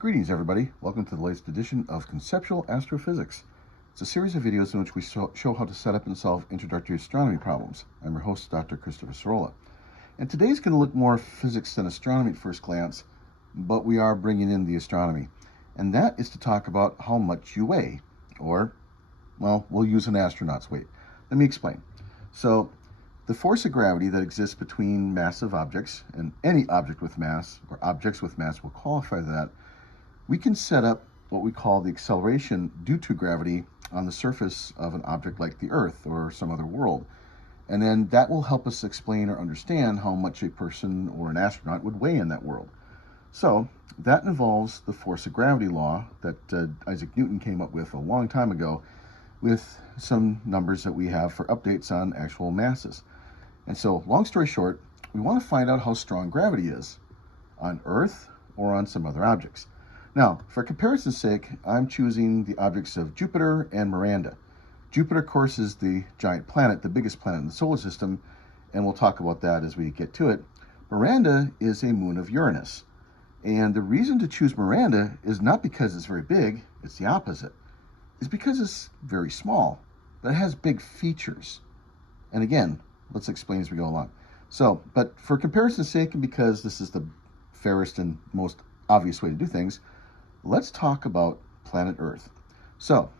Greetings, everybody. Welcome to the latest edition of Conceptual Astrophysics. It's a series of videos in which we show how to set up and solve introductory astronomy problems. I'm your host, Dr. Christopher Sorolla. And today's going to look more physics than astronomy at first glance, but we are bringing in the astronomy. And that is to talk about how much you weigh, or, well, we'll use an astronaut's weight. Let me explain. So, the force of gravity that exists between massive objects, and any object with mass, or objects with mass will qualify that, we can set up what we call the acceleration due to gravity on the surface of an object like the Earth or some other world. And then that will help us explain or understand how much a person or an astronaut would weigh in that world. So that involves the force of gravity law that Isaac Newton came up with a long time ago, with some numbers that we have for updates on actual masses. And so, long story short, we want to find out how strong gravity is on Earth or on some other objects. Now, for comparison's sake, I'm choosing the objects of Jupiter and Miranda. Jupiter, of course, is the giant planet, the biggest planet in the solar system, and we'll talk about that as we get to it. Miranda is a moon of Uranus. And the reason to choose Miranda is not because it's very big, it's the opposite. It's because it's very small, but it has big features. And again, let's explain as we go along. So, but for comparison's sake, and because this is the fairest and most obvious way to do things, let's talk about planet Earth. So,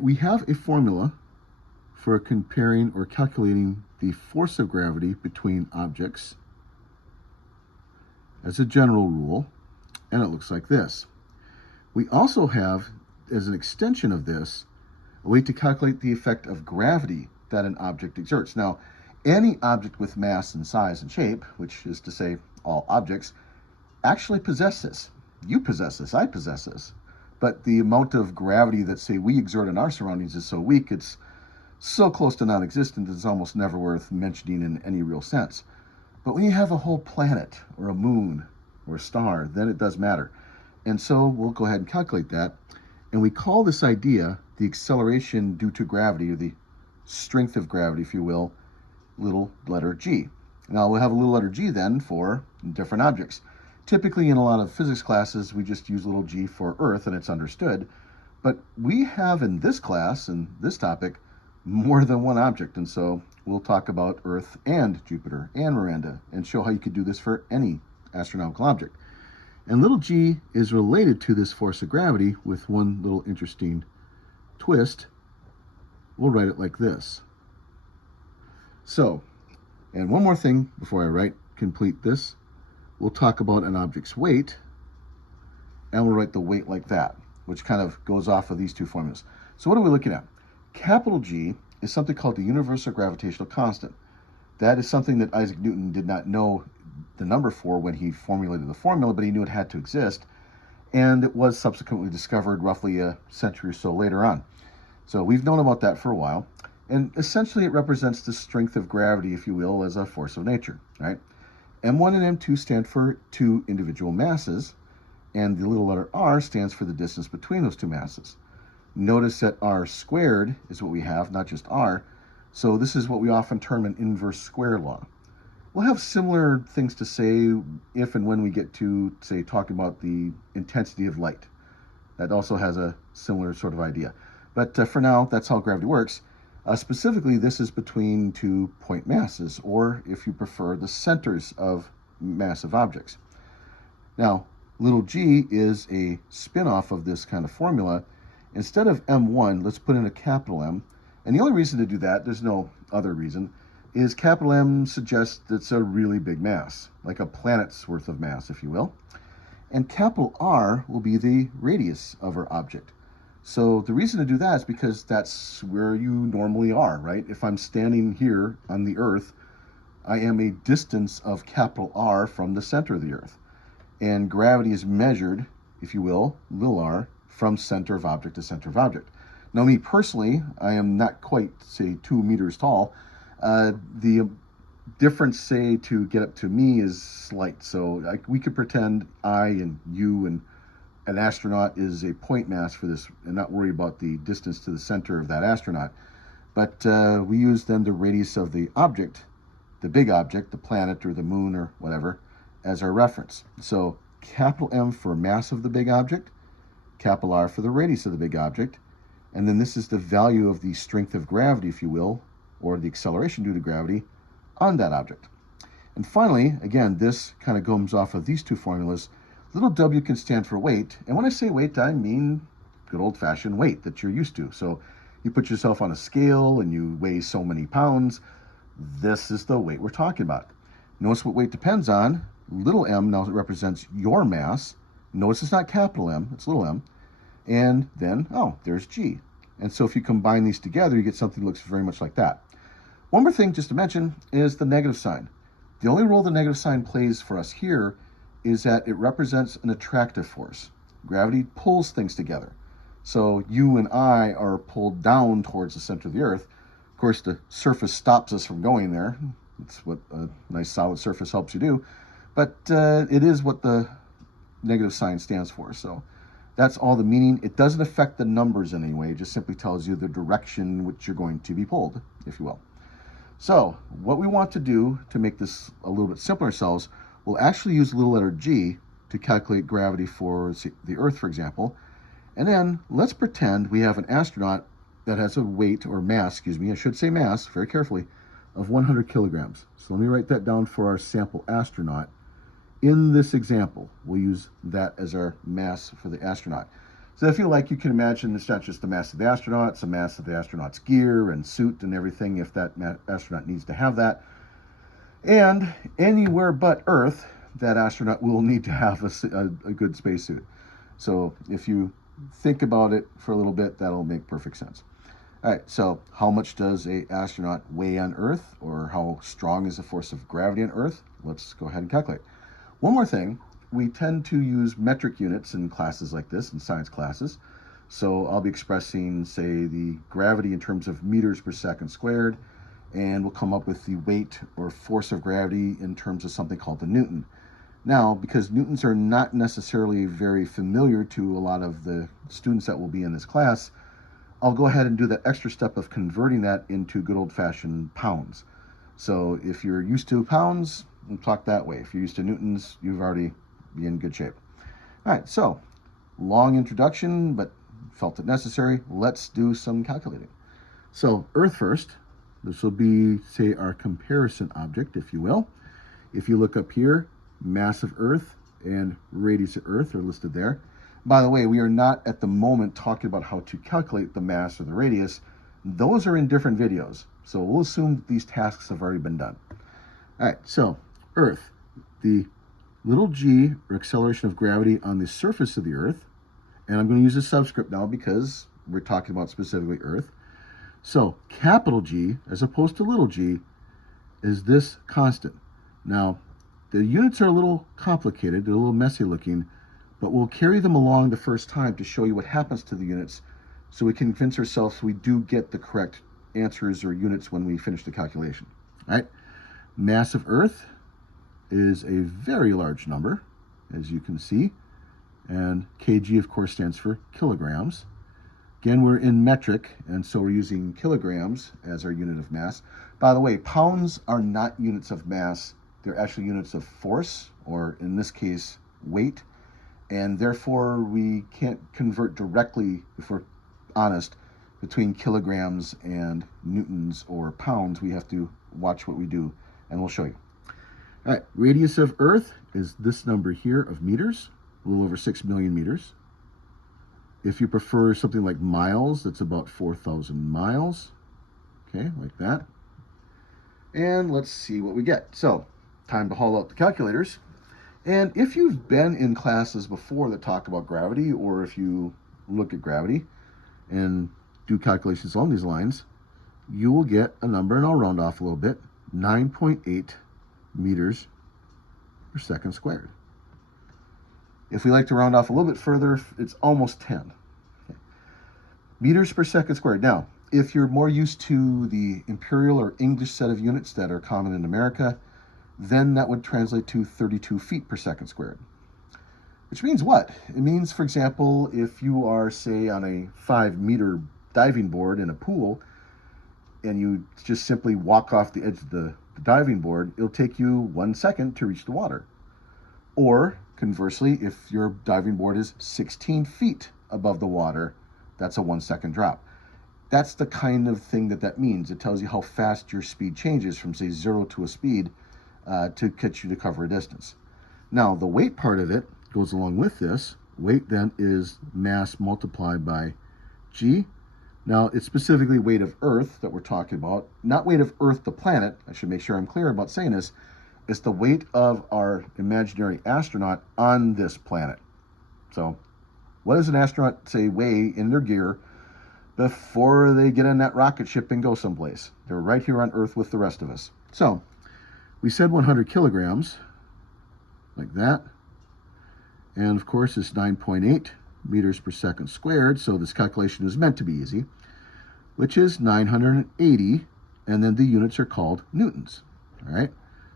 we have a formula for comparing or calculating the force of gravity between objects as a general rule, and it looks like this. We also have, as an extension of this, a way to calculate the effect of gravity that an object exerts. Now, any object with mass and size and shape, which is to say all objects, actually possess this. You possess this, I possess this. But the amount of gravity that, say, we exert in our surroundings is so weak, it's so close to non-existent, it's almost never worth mentioning in any real sense. But when you have a whole planet, or a moon, or a star, then it does matter. And so we'll go ahead and calculate that. And we call this idea the acceleration due to gravity, or the strength of gravity, if you will, little letter g. Now we'll have a little letter g then for different objects. Typically in a lot of physics classes, we just use little g for Earth and it's understood. But we have in this class, and this topic, more than one object. And so we'll talk about Earth and Jupiter and Miranda and show how you could do this for any astronomical object. And little g is related to this force of gravity with one little interesting twist. We'll write it like this. So, and one more thing before I complete this. We'll talk about an object's weight, and we'll write the weight like that, which kind of goes off of these two formulas. So what are we looking at? Capital G is something called the universal gravitational constant. That is something that Isaac Newton did not know the number for when he formulated the formula, but he knew it had to exist, and it was subsequently discovered roughly a century or so later on. So we've known about that for a while, and essentially it represents the strength of gravity, if you will, as a force of nature, right? M1 and M2 stand for two individual masses, and the little letter r stands for the distance between those two masses. Notice that r squared is what we have, not just r, so this is what we often term an inverse square law. We'll have similar things to say if and when we get to, say, talking about the intensity of light. That also has a similar sort of idea. But for now, that's how gravity works. Specifically, this is between two point masses, or if you prefer, the centers of massive objects. Now, little g is a spin-off of this kind of formula. Instead of M1, let's put in a capital M. And the only reason to do that, there's no other reason, is capital M suggests it's a really big mass, like a planet's worth of mass, if you will. And capital R will be the radius of our object. So the reason to do that is because that's where you normally are, right? If I'm standing here on the Earth, I am a distance of capital R from the center of the Earth. And gravity is measured, if you will, little r, from center of object to center of object. Now me personally, I am not quite, say, 2 meters tall. The difference, say, to get up to me is slight. So we could pretend I and you and an astronaut is a point mass for this and not worry about the distance to the center of that astronaut. But we use then the radius of the object, the big object, the planet or the moon or whatever, as our reference. So capital M for mass of the big object, capital R for the radius of the big object, and then this is the value of the strength of gravity, if you will, or the acceleration due to gravity on that object. And finally, again, this kind of comes off of these two formulas. Little w can stand for weight, and when I say weight, I mean good old-fashioned weight that you're used to. So you put yourself on a scale and you weigh so many pounds. This is the weight we're talking about. Notice what weight depends on. Little m now represents your mass. Notice it's not capital M, it's little m. And then, oh, there's g. And so if you combine these together, you get something that looks very much like that. One more thing just to mention is the negative sign. The only role the negative sign plays for us here is that it represents an attractive force. Gravity pulls things together. So you and I are pulled down towards the center of the Earth. Of course, the surface stops us from going there. It's what a nice solid surface helps you do. But it is what the negative sign stands for. So that's all the meaning. It doesn't affect the numbers in any way. It just simply tells you the direction in which you're going to be pulled, if you will. So what we want to do to make this a little bit simpler ourselves, we'll actually use the little letter g to calculate gravity for the Earth, for example. And then let's pretend we have an astronaut that has a weight, or mass, excuse me, I should say mass, very carefully, of 100 kilograms. So let me write that down for our sample astronaut. In this example, we'll use that as our mass for the astronaut. So if you like, you can imagine it's not just the mass of the astronaut, it's the mass of the astronaut's gear and suit and everything, if that astronaut needs to have that. And anywhere but Earth, that astronaut will need to have a good spacesuit. So if you think about it for a little bit, that'll make perfect sense. All right, so how much does an astronaut weigh on Earth, or how strong is the force of gravity on Earth? Let's go ahead and calculate. One more thing, we tend to use metric units in classes like this, in science classes. So I'll be expressing, say, the gravity in terms of meters per second squared, and we'll come up with the weight or force of gravity in terms of something called the Newton. Now, because Newtons are not necessarily very familiar to a lot of the students that will be in this class, I'll go ahead and do that extra step of converting that into good old-fashioned pounds. So if you're used to pounds, we'll talk that way. If you're used to Newtons, you've already be in good shape. All right, so long introduction, but felt it necessary. Let's do some calculating. So Earth first. This will be, say, our comparison object, if you will. If you look up here, mass of Earth and radius of Earth are listed there. By the way, we are not at the moment talking about how to calculate the mass or the radius. Those are in different videos. So we'll assume that these tasks have already been done. All right, so Earth, the little g, or acceleration of gravity on the surface of the Earth, and I'm going to use a subscript now because we're talking about specifically Earth. So capital G, as opposed to little g, is this constant. Now, the units are a little complicated, they're a little messy looking, but we'll carry them along the first time to show you what happens to the units so we can convince ourselves we do get the correct answers or units when we finish the calculation. All right, mass of Earth is a very large number, as you can see, and kg, of course, stands for kilograms. Again, we're in metric, and so we're using kilograms as our unit of mass. By the way, pounds are not units of mass. They're actually units of force, or in this case, weight, and therefore we can't convert directly, if we're honest, between kilograms and newtons or pounds. We have to watch what we do, and we'll show you. All right, radius of Earth is this number here of meters, a little over 6 million meters. If you prefer something like miles, that's about 4,000 miles. Okay, like that. And let's see what we get. So, time to haul out the calculators. And if you've been in classes before that talk about gravity, or if you look at gravity and do calculations along these lines, you will get a number, and I'll round off a little bit, 9.8 meters per second squared. If we like to round off a little bit further, it's almost 10. Okay. Meters per second squared. Now, if you're more used to the imperial or English set of units that are common in America, then that would translate to 32 feet per second squared. Which means what? It means, for example, if you are, say, on a 5-meter diving board in a pool, and you just simply walk off the edge of the diving board, it'll take you 1 second to reach the water. Or, Conversely, if your diving board is 16 feet above the water, that's a 1 second drop. That's the kind of thing that means. It tells you how fast your speed changes from, say, 0 to a speed to get you to cover a distance. Now, the weight part of it goes along with this. Weight then is mass multiplied by g. Now, it's specifically weight of Earth that we're talking about, not weight of Earth, the planet. I should make sure I'm clear about saying this. It's the weight of our imaginary astronaut on this planet. So, what does an astronaut, say, weigh in their gear before they get on that rocket ship and go someplace? They're right here on Earth with the rest of us. So, we said 100 kilograms, like that. And of course, it's 9.8 meters per second squared, so this calculation is meant to be easy, which is 980, and then the units are called newtons, all right?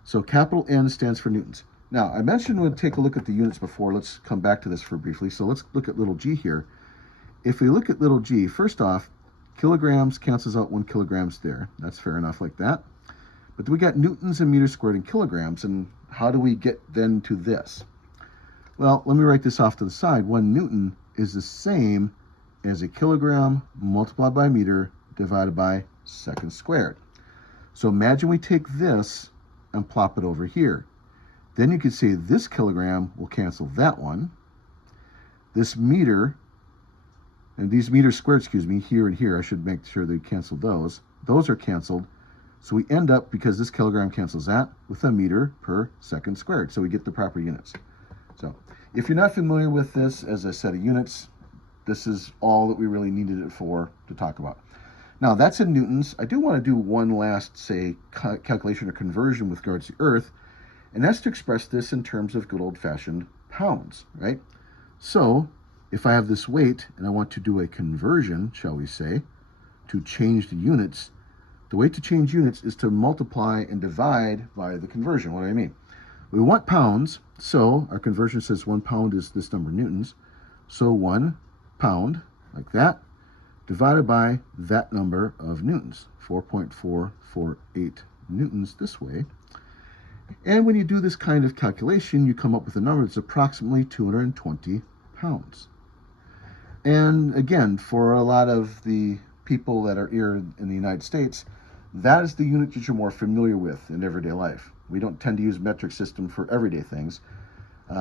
So capital N stands for newtons. Now, I mentioned we'll take a look at the units before. Let's come back to this for briefly. So let's look at little g here. If we look at little g, first off, kilograms cancels out 1 kilograms there. That's fair enough like that. But we got newtons and meters squared and kilograms, and how do we get then to this? Well, let me write this off to the side. 1 newton is the same as a kilogram multiplied by meter divided by second squared. So imagine we take this and plop it over here. Then you could say this kilogram will cancel that one. This meter, and these meters squared, excuse me, here and here, I should make sure they cancel those. Those are canceled. So we end up, because this kilogram cancels that, with a meter per second squared. So we get the proper units. So if you're not familiar with this as a set of units, this is all that we really needed it for to talk about. Now, that's in newtons. I do want to do one last, say, calculation or conversion with regards to Earth, and that's to express this in terms of good old-fashioned pounds, right? So if I have this weight and I want to do a conversion, shall we say, to change the units, the way to change units is to multiply and divide by the conversion. What do I mean? We want pounds, so our conversion says 1 pound is this number newtons. So 1 pound, like that, divided by that number of newtons, 4.448 newtons this way. And when you do this kind of calculation, you come up with a number that's approximately 220 pounds. And again, for a lot of the people that are here in the United States, that is the unit that you're more familiar with in everyday life. We don't tend to use metric system for everyday things.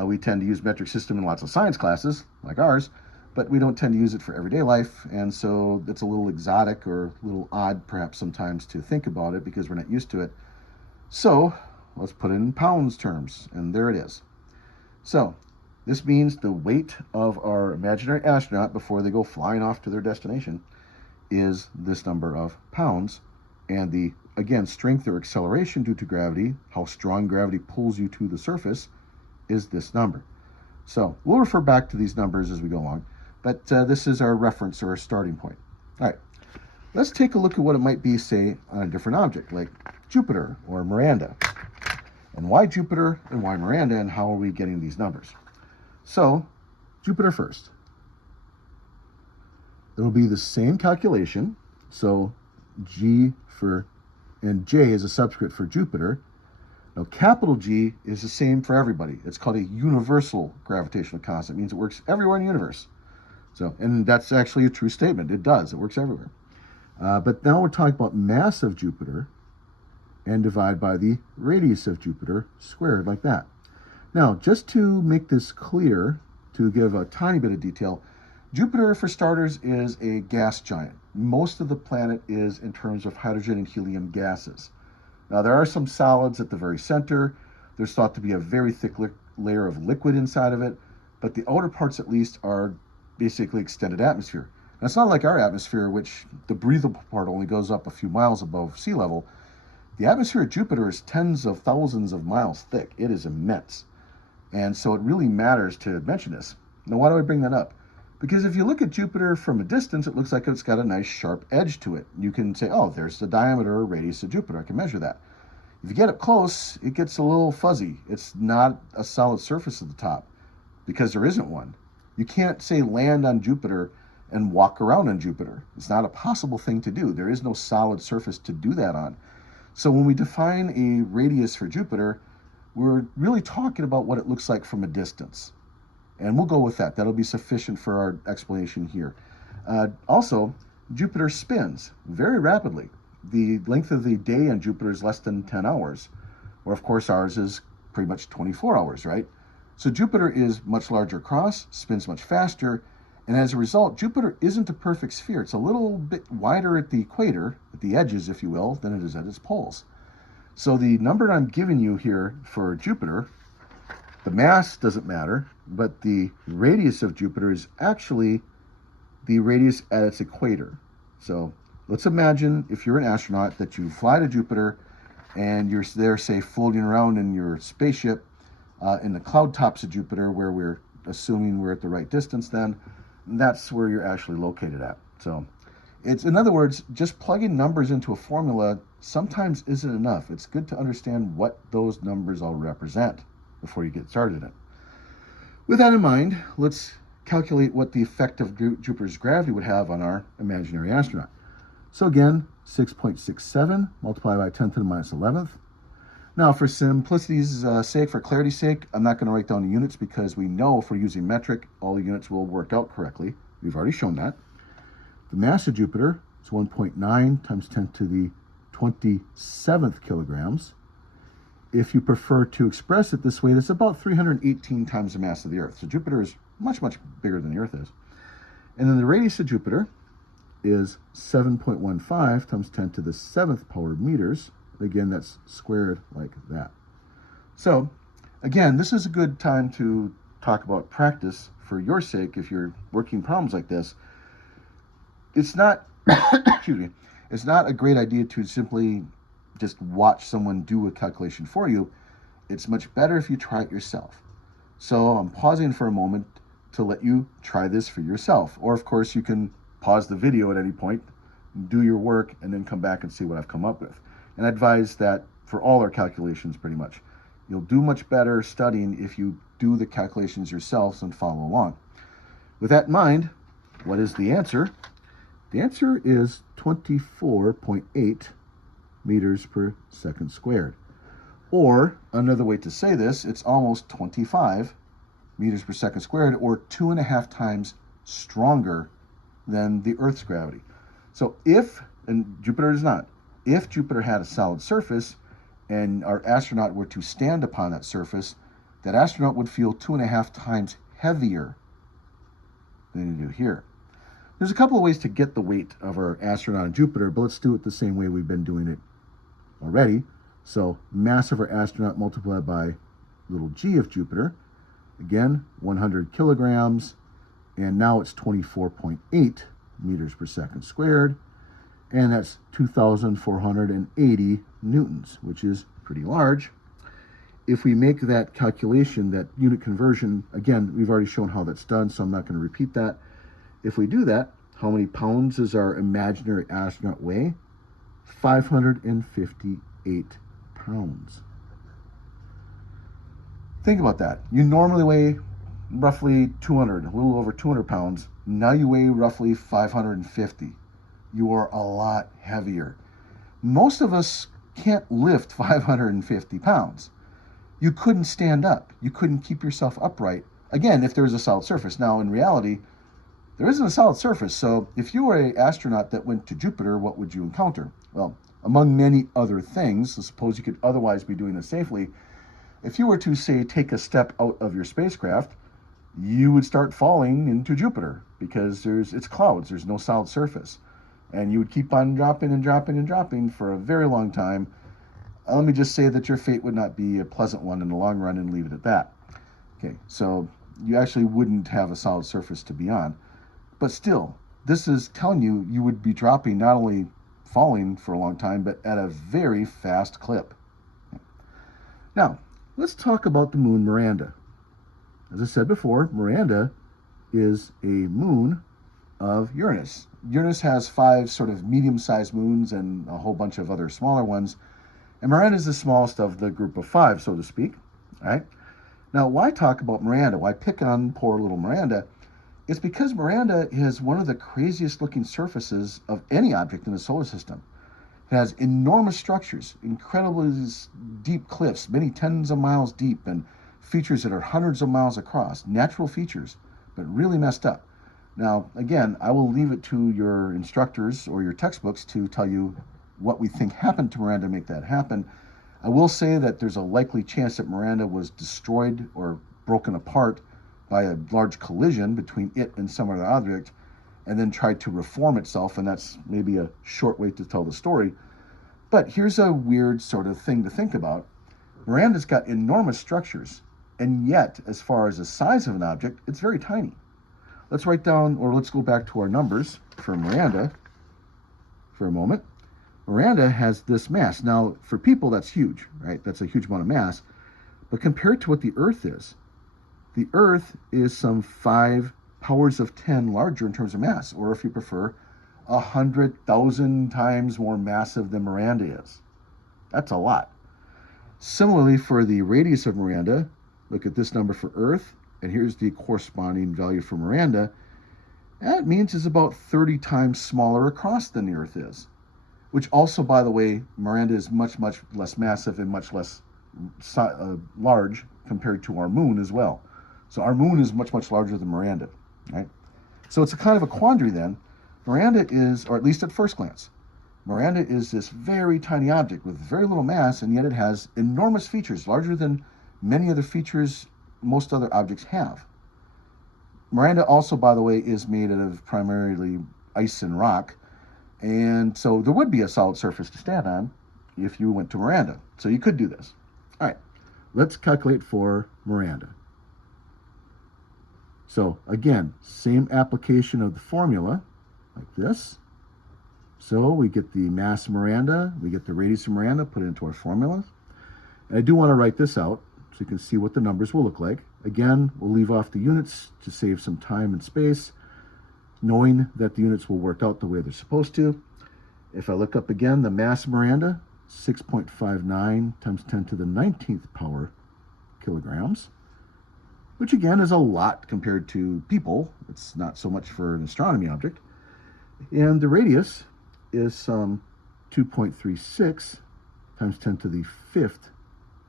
We tend to use metric system in lots of science classes, like ours, but we don't tend to use it for everyday life, and so it's a little exotic or a little odd perhaps sometimes to think about it because we're not used to it. So let's put it in pounds terms, and there it is. So this means the weight of our imaginary astronaut before they go flying off to their destination is this number of pounds, and the, again, strength or acceleration due to gravity, how strong gravity pulls you to the surface, is this number. So we'll refer back to these numbers as we go along, but this is our reference or our starting point. All right, let's take a look at what it might be, say, on a different object, like Jupiter or Miranda. And why Jupiter and why Miranda, and how are we getting these numbers? So, Jupiter first. It'll be the same calculation, so G for, and J is a subscript for Jupiter. Now, capital G is the same for everybody. It's called a universal gravitational constant. It means it works everywhere in the universe. So, and that's actually a true statement. It does. It works everywhere. But now we're talking about mass of Jupiter and divide by the radius of Jupiter squared, like that. Now, just to make this clear, to give a tiny bit of detail, Jupiter, for starters, is a gas giant. Most of the planet is in terms of hydrogen and helium gases. Now, there are some solids at the very center. There's thought to be a very thick layer of liquid inside of it, but the outer parts, at least, are basically extended atmosphere. Now, it's not like our atmosphere, which the breathable part only goes up a few miles above sea level. The atmosphere at Jupiter is tens of thousands of miles thick. It is immense. And so it really matters to mention this. Now, why do I bring that up? Because if you look at Jupiter from a distance, it looks like it's got a nice sharp edge to it. You can say, oh, there's the diameter or radius of Jupiter. I can measure that. If you get up close, it gets a little fuzzy. It's not a solid surface at the top because there isn't one. You can't, say, land on Jupiter and walk around on Jupiter. It's not a possible thing to do. There is no solid surface to do that on. So when we define a radius for Jupiter, we're really talking about what it looks like from a distance. And we'll go with that. That'll be sufficient for our explanation here. Also, Jupiter spins very rapidly. The length of the day on Jupiter is less than 10 hours, or of course ours is pretty much 24 hours, right? So Jupiter is much larger across, spins much faster, and as a result, Jupiter isn't a perfect sphere. It's a little bit wider at the equator, at the edges, if you will, than it is at its poles. So the number I'm giving you here for Jupiter, the mass doesn't matter, but the radius of Jupiter is actually the radius at its equator. So let's imagine, if you're an astronaut, that you fly to Jupiter and you're there, say, floating around in your spaceship in the cloud tops of Jupiter, where we're assuming we're at the right distance then. That's where you're actually located at. So it's, in other words, just plugging numbers into a formula sometimes isn't enough. It's good to understand what those numbers all represent before you get started in it. With that in mind, let's calculate what the effect of Jupiter's gravity would have on our imaginary astronaut. So again, 6.67 multiplied by 10 to the minus 11th. Now, for simplicity's sake, for clarity's sake, I'm not going to write down the units because we know if we're using metric, all the units will work out correctly. We've already shown that. The mass of Jupiter is 1.9 times 10 to the 27th kilograms. If you prefer to express it this way, it's about 318 times the mass of the Earth. So Jupiter is much, much bigger than the Earth is. And then the radius of Jupiter is 7.15 times 10 to the 7th power meters. Again, that's squared like that. So, again, this is a good time to talk about practice for your sake if you're working problems like this. It's not, excuse me, it's not a great idea to simply just watch someone do a calculation for you. It's much better if you try it yourself. So I'm pausing for a moment to let you try this for yourself. Or, of course, you can pause the video at any point, do your work, and then come back and see what I've come up with. And I advise that for all our calculations, pretty much. You'll do much better studying if you do the calculations yourselves and follow along. With that in mind, what is the answer? The answer is 24.8 meters per second squared. Or, another way to say this, it's almost 25 meters per second squared, or 2.5 times stronger than the Earth's gravity. So if, and Jupiter is not, if Jupiter had a solid surface and our astronaut were to stand upon that surface, that astronaut would feel 2.5 times heavier than you do here. There's a couple of ways to get the weight of our astronaut on Jupiter, but let's do it the same way we've been doing it already. So mass of our astronaut multiplied by little g of Jupiter. Again, 100 kilograms, and now it's 24.8 meters per second squared. And that's 2,480 newtons, which is pretty large. If we make that calculation, that unit conversion, again, we've already shown how that's done, so I'm not going to repeat that. If we do that, how many pounds does our imaginary astronaut weigh? 558 pounds. Think about that. You normally weigh roughly 200, a little over 200 pounds. Now you weigh roughly 550. You are a lot heavier. Most of us can't lift 550 pounds. You couldn't stand up. You couldn't keep yourself upright. Again, if there was a solid surface. Now, in reality, there isn't a solid surface. So if you were an astronaut that went to Jupiter, what would you encounter? Well, among many other things, I suppose you could otherwise be doing this safely. If you were to, say, take a step out of your spacecraft, you would start falling into Jupiter because it's clouds. There's no solid surface. And you would keep on dropping and dropping and dropping for a very long time. Let me just say that your fate would not be a pleasant one in the long run, and leave it at that. Okay, so you actually wouldn't have a solid surface to be on. But still, this is telling you you would be dropping, not only falling for a long time, but at a very fast clip. Now, let's talk about the moon Miranda. As I said before, Miranda is a moon of Uranus. Uranus has 5 sort of medium-sized moons and a whole bunch of other smaller ones. And Miranda is the smallest of the group of 5, so to speak. All right? Now, why talk about Miranda? Why pick on poor little Miranda? It's because Miranda has one of the craziest looking surfaces of any object in the solar system. It It has enormous structures, incredibly deep cliffs, many tens of miles deep, and features that are hundreds of miles across, natural features, but really messed up. Now, again, I will leave it to your instructors or your textbooks to tell you what we think happened to Miranda to make that happen. I will say that there's a likely chance that Miranda was destroyed or broken apart by a large collision between it and some other object, and then tried to reform itself, and that's maybe a short way to tell the story. But here's a weird sort of thing to think about. Miranda's got enormous structures, and yet, as far as the size of an object, it's very tiny. Let's write down, or let's go back to our numbers for Miranda for a moment. Miranda has this mass. Now, for people, that's huge, right? That's a huge amount of mass. But compared to what the Earth is some 5 powers of 10 larger in terms of mass, or if you prefer, 100,000 times more massive than Miranda is. That's a lot. Similarly, for the radius of Miranda, look at this number for Earth, and here's the corresponding value for Miranda. That means it's about 30 times smaller across than the Earth is, which also, by the way, Miranda is much, much less massive and much less large compared to our moon as well. So our moon is much, much larger than Miranda, right? So it's a kind of a quandary then. Miranda is, or at least at first glance, Miranda is this very tiny object with very little mass, and yet it has enormous features, larger than many other features most other objects have. Miranda also, by the way, is made out of primarily ice and rock, and so there would be a solid surface to stand on if you went to Miranda. So you could do this. All right, let's calculate for Miranda. So again, same application of the formula, like this. So we get the mass Miranda, we get the radius of Miranda, put it into our formula. And I do want to write this out so you can see what the numbers will look like. Again, we'll leave off the units to save some time and space, knowing that the units will work out the way they're supposed to. If I look up again, the mass Miranda, 6.59 times 10 to the 19th power kilograms, which again is a lot compared to people. It's not so much for an astronomy object. And the radius is some 2.36 times 10 to the 5th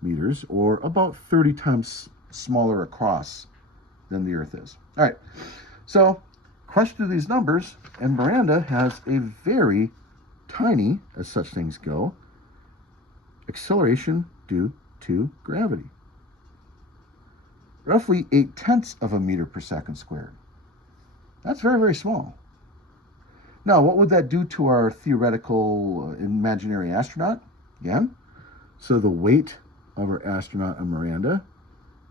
meters, or about 30 times smaller across than the Earth is. All right, so crunch through these numbers, and Miranda has a very tiny, as such things go, acceleration due to gravity. Roughly 0.8 of a meter per second squared. That's very, very small. Now, what would that do to our theoretical imaginary astronaut? Again, so the weight of our astronaut on Miranda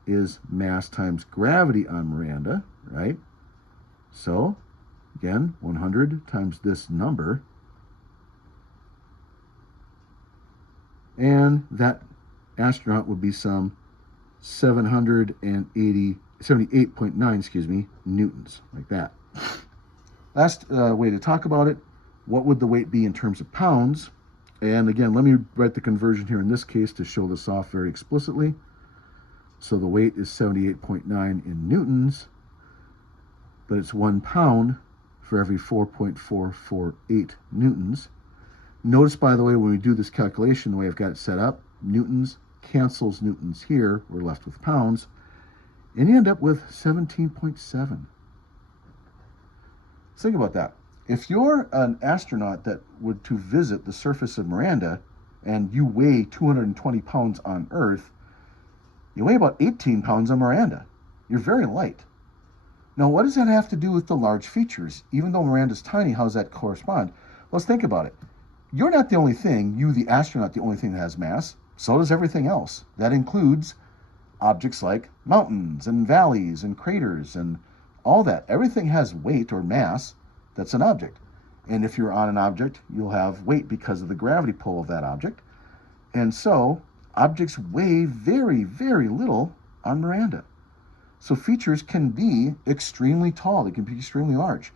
is mass times gravity on Miranda, right? So, again, 100 times this number. And that astronaut would be some 78.9, newtons, like that. Last way to talk about it, what would the weight be in terms of pounds? And again, let me write the conversion here in this case to show this off very explicitly. So the weight is 78.9 in newtons, but it's 1 pound for every 4.448 newtons. Notice, by the way, when we do this calculation, the way I've got it set up, newtons cancels newtons here. We're left with pounds. And you end up with 17.7. Think about that. If you're an astronaut that were to visit the surface of Miranda and you weigh 220 pounds on Earth, you weigh about 18 pounds on Miranda. You're very light. Now, what does that have to do with the large features? Even though Miranda's tiny, how does that correspond? Let's think about it. You're not the only thing, you, the astronaut, the only thing that has mass. So does everything else. That includes objects like mountains and valleys and craters and all that. Everything has weight or mass that's an object. And if you're on an object, you'll have weight because of the gravity pull of that object. And so objects weigh very, very little on Miranda. So features can be extremely tall. They can be extremely large.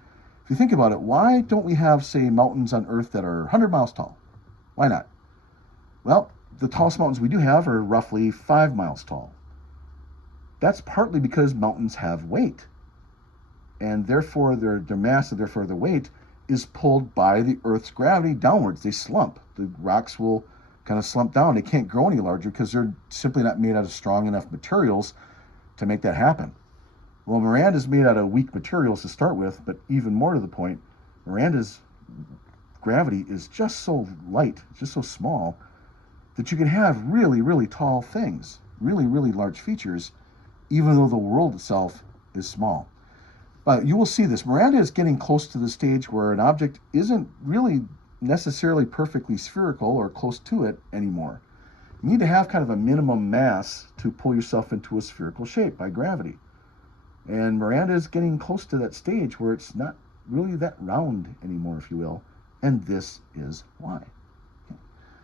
If you think about it, why don't we have, say, mountains on Earth that are 100 miles tall? Why not? Well, the tallest mountains we do have are roughly 5 miles tall. That's partly because mountains have weight. And therefore their mass and therefore their weight is pulled by the Earth's gravity downwards. They slump. The rocks will kind of slump down. They can't grow any larger because they're simply not made out of strong enough materials to make that happen. Well, Miranda is made out of weak materials to start with, but even more to the point, Miranda's gravity is just so light, just so small, that you can have really, really tall things, really, really large features, even though the world itself is small. But you will see this. Miranda is getting close to the stage where an object isn't really necessarily perfectly spherical or close to it anymore. You need to have kind of a minimum mass to pull yourself into a spherical shape by gravity. And Miranda is getting close to that stage where it's not really that round anymore, if you will. And this is why.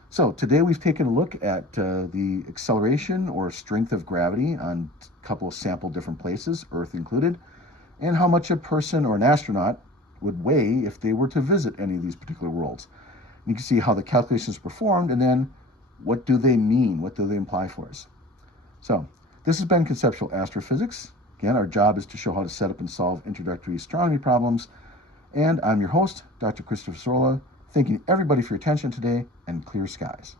So today we've taken a look at the acceleration or strength of gravity on a couple of sample different places, Earth included, and how much a person or an astronaut would weigh if they were to visit any of these particular worlds. You can see how the calculations performed, and then what do they mean? What do they imply for us? So this has been Conceptual Astrophysics. Again, our job is to show how to set up and solve introductory astronomy problems. And I'm your host, Dr. Christopher Sorolla, thanking everybody for your attention today, and clear skies.